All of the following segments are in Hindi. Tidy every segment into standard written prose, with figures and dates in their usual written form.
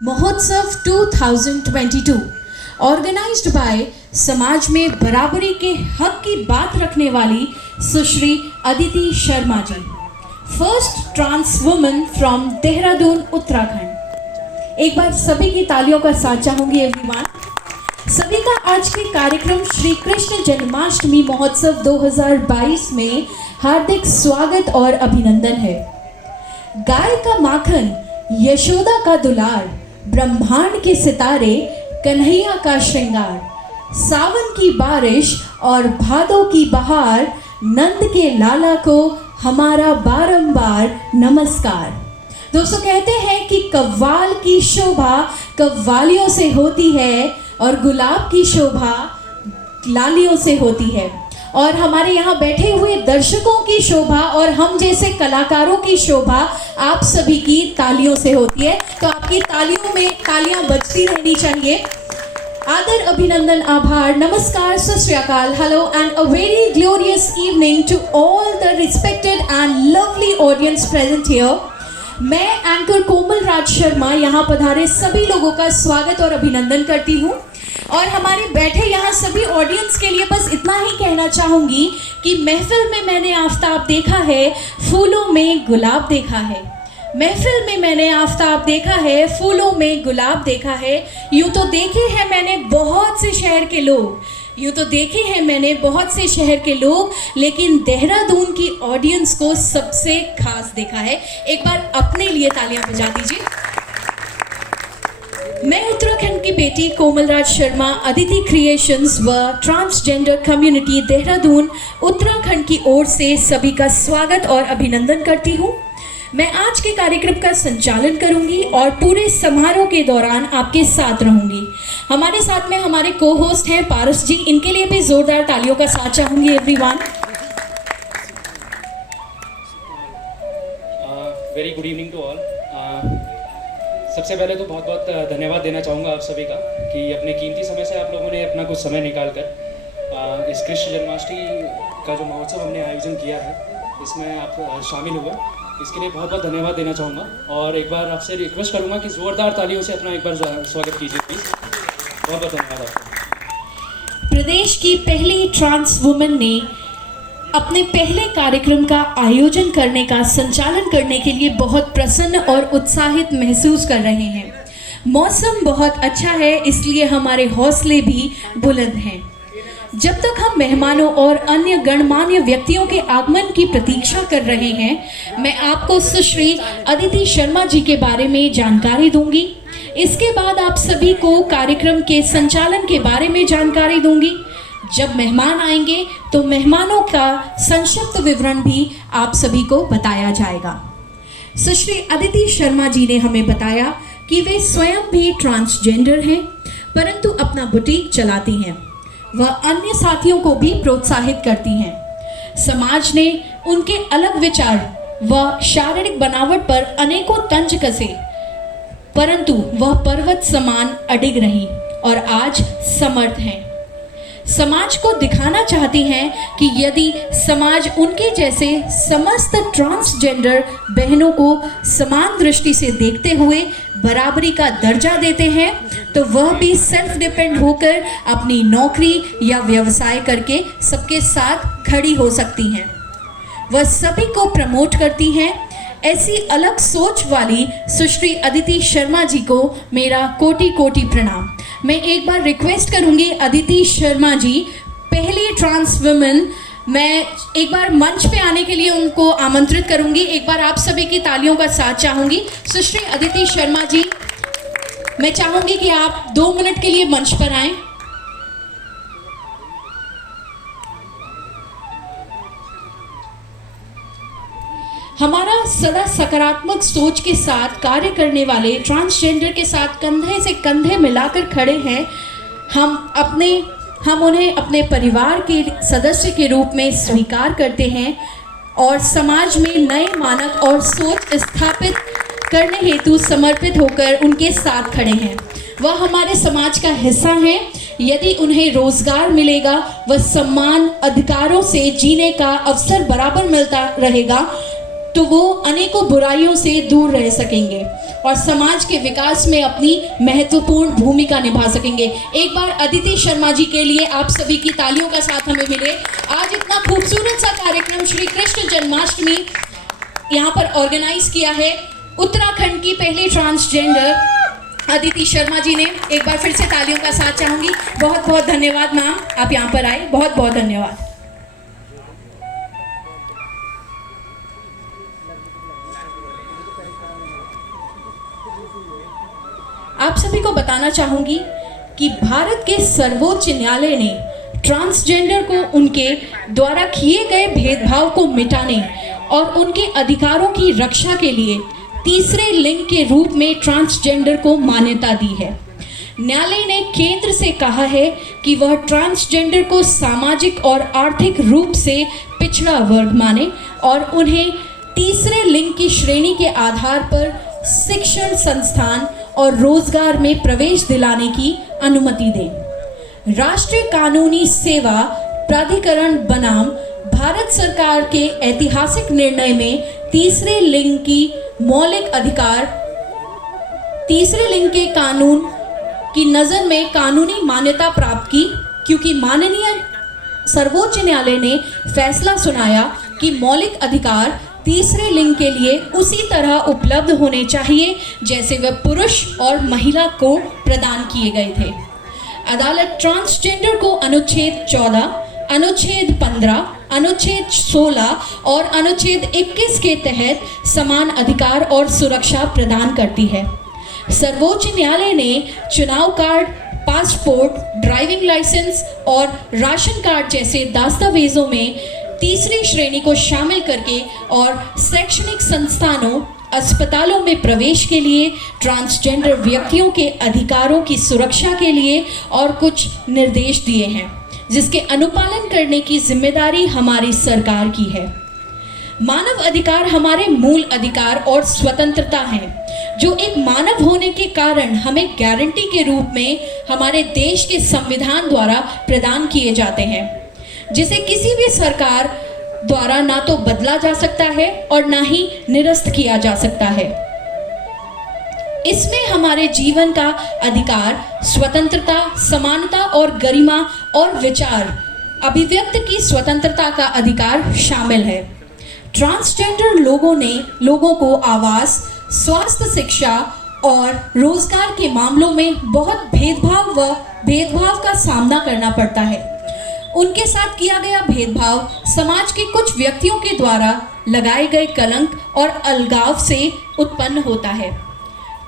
महोत्सव 2022 ऑर्गेनाइज्ड बाय समाज में बराबरी के हक की बात रखने वाली सुश्री Aditi Sharma ji, first trans woman from Dehradun Uttarakhand. एक बार सभी की तालियों का साथ चाहूंगी एवरीवन। सभी का आज के कार्यक्रम श्री कृष्ण जन्माष्टमी महोत्सव 2022 में हार्दिक स्वागत और अभिनंदन है। गाय का माखन, यशोदा का दुलार, ब्रह्मांड के सितारे, कन्हैया का श्रृंगार, सावन की बारिश और भादों की बहार, नंद के लाला को हमारा बारंबार नमस्कार। दोस्तों, कहते हैं कि कव्वाल की शोभा कव्वालियों से होती है और गुलाब की शोभा लालियों से होती है, और हमारे यहाँ बैठे हुए दर्शकों की शोभा और हम जैसे कलाकारों की शोभा आप सभी की तालियों से होती है। तो आपकी तालियों में तालियां बजती रहनी चाहिए। आदर, अभिनंदन, आभार, नमस्कार, Sat Shri Akal, hello and a very glorious evening to all the respected and lovely audience present here. मैं एंकर कोमल राज शर्मा यहाँ पधारे सभी लोगों का स्वागत और अभिनंदन करती हूँ, और हमारे बैठे यहाँ सभी ऑडियंस के लिए बस इतना ही कहना चाहूँगी कि महफिल में मैंने आफताब देखा है, फूलों में गुलाब देखा है। महफिल में मैंने आफताब देखा है, फूलों में गुलाब देखा है। यूँ तो देखे हैं मैंने बहुत से शहर के लोग, यूँ तो देखे हैं मैंने बहुत से शहर के लोग, लेकिन देहरादून की ऑडियंस को सबसे खास देखा है। एक बार अपने लिए तालियां बजा दीजिए। मैं उत्तराखंड की बेटी कोमल राज शर्मा, अदिति क्रिएशंस व ट्रांसजेंडर कम्युनिटी देहरादून उत्तराखंड की ओर से सभी का स्वागत और अभिनंदन करती हूँ। मैं आज के कार्यक्रम का संचालन करूंगी और पूरे समारोह के दौरान आपके साथ रहूंगी। हमारे साथ में हमारे को होस्ट हैं पारस जी, इनके लिए भी जोरदार तालियों का साथ चाहूंगी everyone. Very good evening to all. सबसे पहले तो बहुत बहुत धन्यवाद देना चाहूँगा आप सभी का कि अपने कीमती समय से आप लोगों ने अपना कुछ समय निकाल कर इस कृष्ण जन्माष्टमी का जो महोत्सव हमने आयोजन किया है, इसमें आप शामिल हुए, इसके लिए बहुत बहुत धन्यवाद देना चाहूँगा। और एक बार आपसे रिक्वेस्ट करूँगा कि ज़ोरदार तालियों से अपना एक बार स्वागत कीजिए प्लीज़। बहुत बहुत धन्यवाद आपको। प्रदेश की पहली ट्रांस वुमन ने अपने पहले कार्यक्रम का आयोजन करने का संचालन करने के लिए बहुत प्रसन्न और उत्साहित महसूस कर रहे हैं। मौसम बहुत अच्छा है, इसलिए हमारे हौसले भी बुलंद हैं। जब तक हम मेहमानों और अन्य गणमान्य व्यक्तियों के आगमन की प्रतीक्षा कर रहे हैं, मैं आपको सुश्री अदिति शर्मा जी के बारे में जानकारी दूंगी। इसके बाद आप सभी को कार्यक्रम के संचालन के बारे में जानकारी दूंगी। जब मेहमान आएंगे तो मेहमानों का संक्षिप्त विवरण भी आप सभी को बताया जाएगा। सुश्री अदिति शर्मा जी ने हमें बताया कि वे स्वयं भी ट्रांसजेंडर हैं, परंतु अपना बुटीक चलाती हैं। वह अन्य साथियों को भी प्रोत्साहित करती हैं। समाज ने उनके अलग विचार व शारीरिक बनावट पर अनेकों तंज कसे, परंतु वह पर्वत समान अडिग रही और आज समर्थ हैं। समाज को दिखाना चाहती हैं कि यदि समाज उनके जैसे समस्त ट्रांसजेंडर बहनों को समान दृष्टि से देखते हुए बराबरी का दर्जा देते हैं, तो वह भी सेल्फ डिपेंड होकर अपनी नौकरी या व्यवसाय करके सबके साथ खड़ी हो सकती हैं। वह सभी को प्रमोट करती हैं। ऐसी अलग सोच वाली सुश्री अदिति शर्मा जी को मेरा कोटि कोटि प्रणाम। मैं एक बार रिक्वेस्ट करूंगी अदिति शर्मा जी, पहली ट्रांस वुमेन, मैं एक बार मंच पे आने के लिए उनको आमंत्रित करूंगी। एक बार आप सभी की तालियों का साथ चाहूंगी। सुश्री अदिति शर्मा जी, मैं चाहूंगी कि आप 2 मिनट के लिए मंच पर आएं। हमारा सदा सकारात्मक सोच के साथ कार्य करने वाले ट्रांसजेंडर के साथ कंधे से कंधे मिलाकर खड़े हैं। हम उन्हें अपने परिवार के सदस्य के रूप में स्वीकार करते हैं और समाज में नए मानक और सोच स्थापित करने हेतु समर्पित होकर उनके साथ खड़े हैं। वह हमारे समाज का हिस्सा हैं। यदि उन्हें रोजगार मिलेगा, वह सम्मान अधिकारों से जीने का अवसर बराबर मिलता रहेगा, तो वो अनेकों बुराइयों से दूर रह सकेंगे और समाज के विकास में अपनी महत्वपूर्ण भूमिका निभा सकेंगे। एक बार अदिति शर्मा जी के लिए आप सभी की तालियों का साथ हमें मिले। आज इतना खूबसूरत सा कार्यक्रम श्री कृष्ण जन्माष्टमी यहाँ पर ऑर्गेनाइज किया है उत्तराखंड की पहली ट्रांसजेंडर अदिति शर्मा जी ने। एक बार फिर से तालियों का साथ चाहूंगी। बहुत बहुत धन्यवाद मैम, आप यहाँ पर आए, बहुत बहुत धन्यवाद। आप सभी को बताना चाहूंगी कि भारत के सर्वोच्च न्यायालय ने ट्रांसजेंडर को उनके द्वारा किए गए भेदभाव को मिटाने और उनके अधिकारों की रक्षा के लिए तीसरे लिंग के रूप में ट्रांसजेंडर को मान्यता दी है। न्यायालय ने केंद्र से कहा है कि वह ट्रांसजेंडर को सामाजिक और आर्थिक रूप से पिछड़ा वर्ग माने और उन्हें तीसरे लिंग की श्रेणी के आधार पर शिक्षण संस्थान और रोजगार में प्रवेश दिलाने की अनुमति दें। राष्ट्रीय कानूनी सेवा प्राधिकरण बनाम भारत सरकार के ऐतिहासिक निर्णय में तीसरे लिंग की मौलिक अधिकार तीसरे लिंग के कानून की नज़र में कानूनी मान्यता प्राप्त की, क्योंकि माननीय सर्वोच्च न्यायालय ने फैसला सुनाया कि मौलिक अधिकार तीसरे लिंग के लिए उसी तरह उपलब्ध होने चाहिए जैसे वह पुरुष और महिला को प्रदान किए गए थे। अदालत ट्रांसजेंडर को अनुच्छेद 14, अनुच्छेद 15, अनुच्छेद 16 और अनुच्छेद 21 के तहत समान अधिकार और सुरक्षा प्रदान करती है। सर्वोच्च न्यायालय ने चुनाव कार्ड, पासपोर्ट, ड्राइविंग लाइसेंस और राशन कार्ड जैसे दस्तावेजों में तीसरी श्रेणी को शामिल करके और शैक्षणिक संस्थानों, अस्पतालों में प्रवेश के लिए ट्रांसजेंडर व्यक्तियों के अधिकारों की सुरक्षा के लिए और कुछ निर्देश दिए हैं, जिसके अनुपालन करने की जिम्मेदारी हमारी सरकार की है। मानव अधिकार हमारे मूल अधिकार और स्वतंत्रता हैं, जो एक मानव होने के कारण हमें गारंटी के रूप में हमारे देश के संविधान द्वारा प्रदान किए जाते हैं, जिसे किसी भी सरकार द्वारा ना तो बदला जा सकता है और ना ही निरस्त किया जा सकता है। इसमें हमारे जीवन का अधिकार, स्वतंत्रता, समानता और गरिमा और विचार अभिव्यक्त की स्वतंत्रता का अधिकार शामिल है। ट्रांसजेंडर लोगों को आवास, स्वास्थ्य, शिक्षा और रोजगार के मामलों में बहुत भेदभाव का सामना करना पड़ता है। उनके साथ किया गया भेदभाव समाज के कुछ व्यक्तियों के द्वारा लगाए गए कलंक और अलगाव से उत्पन्न होता है।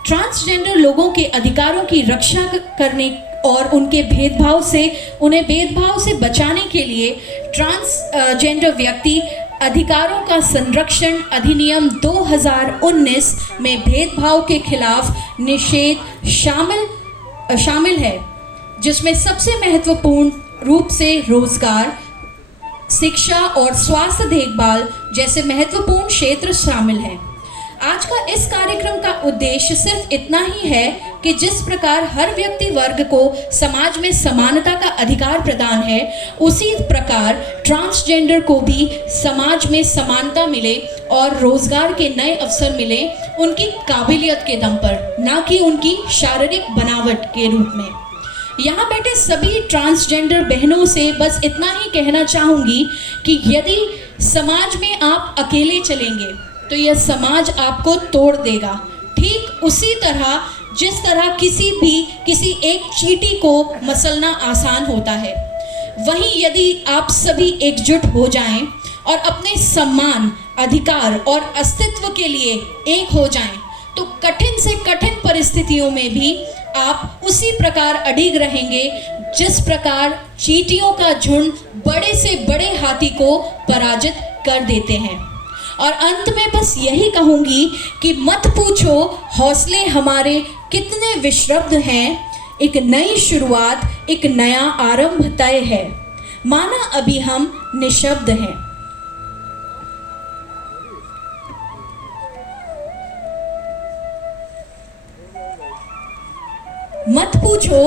ट्रांसजेंडर लोगों के अधिकारों की रक्षा करने और उन्हें भेदभाव से बचाने के लिए ट्रांसजेंडर व्यक्ति अधिकारों का संरक्षण अधिनियम 2019 में भेदभाव के खिलाफ निषेध शामिल है, जिसमें सबसे महत्वपूर्ण रूप से रोजगार, शिक्षा और स्वास्थ्य देखभाल जैसे महत्वपूर्ण क्षेत्र शामिल हैं। आज का इस कार्यक्रम का उद्देश्य सिर्फ इतना ही है कि जिस प्रकार हर व्यक्ति वर्ग को समाज में समानता का अधिकार प्रदान है, उसी प्रकार ट्रांसजेंडर को भी समाज में समानता मिले और रोजगार के नए अवसर मिले, उनकी काबिलियत के दम पर, ना कि उनकी शारीरिक बनावट के रूप में। यहाँ बैठे सभी ट्रांसजेंडर बहनों से बस इतना ही कहना चाहूँगी कि यदि समाज में आप अकेले चलेंगे तो यह समाज आपको तोड़ देगा, ठीक उसी तरह जिस तरह किसी एक चींटी को मसलना आसान होता है। वहीं यदि आप सभी एकजुट हो जाएं और अपने सम्मान, अधिकार और अस्तित्व के लिए एक हो जाएं, तो कठिन से कठिन परिस्थितियों में भी आप उसी प्रकार अडिग रहेंगे जिस प्रकार चींटियों का झुंड बड़े से बड़े हाथी को पराजित कर देते हैं। और अंत में बस यही कहूँगी कि मत पूछो हौसले हमारे कितने विश्रब्ध हैं, एक नई शुरुआत, एक नया आरंभ तय है, माना अभी हम निशब्द हैं। मत पूछो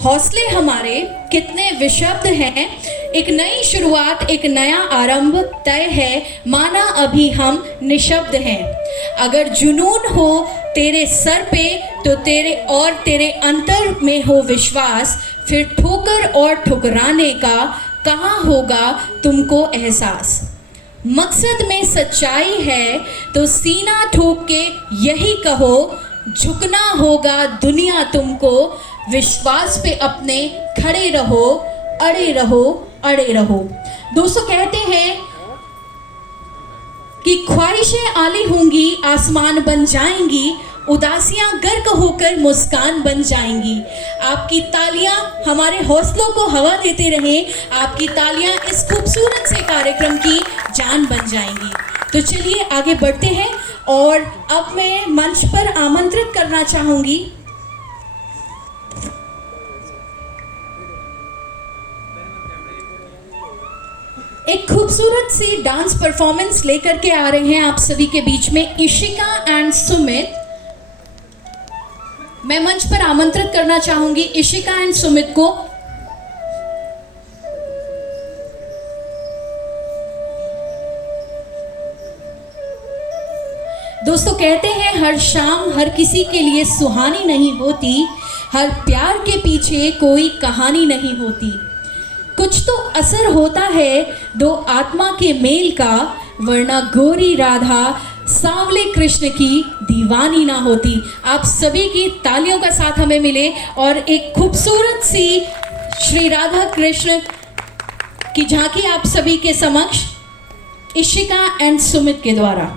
हौसले हमारे कितने विशब्द हैं। एक नई शुरुआत, एक नया आरंभ तय है, माना अभी हम निशब्द हैं। अगर जुनून हो तेरे सर पे तो तेरे अंतर में हो विश्वास, फिर ठोकर और ठुकराने का कहाँ होगा तुमको एहसास। मकसद में सच्चाई है तो सीना ठोक के यही कहो, झुकना होगा दुनिया तुमको, विश्वास पे अपने खड़े रहो, अड़े रहो, अड़े रहो। दोस्तों कहते हैं कि ख्वाहिशें आली होंगी आसमान बन जाएंगी, उदासियां गर्क होकर मुस्कान बन जाएंगी। आपकी तालियां हमारे हौसलों को हवा देते रहें, आपकी तालियां इस खूबसूरत से कार्यक्रम की जान बन जाएंगी। तो चलिए आगे बढ़ते हैं और अब मैं मंच पर आमंत्रित करना चाहूंगी एक खूबसूरत सी डांस परफॉर्मेंस लेकर के आ रहे हैं आप सभी के बीच में इशिका एंड सुमित। मैं मंच पर आमंत्रित करना चाहूंगी इशिका एंड सुमित को। दोस्तों कहते हैं हर शाम हर किसी के लिए सुहानी नहीं होती, हर प्यार के पीछे कोई कहानी नहीं होती। कुछ तो असर होता है दो आत्मा के मेल का, वरना गोरी राधा सांवले कृष्ण की दीवानी ना होती। आप सभी की तालियों का साथ हमें मिले और एक खूबसूरत सी श्री राधा कृष्ण की झांकी आप सभी के समक्ष इशिका एंड सुमित के द्वारा।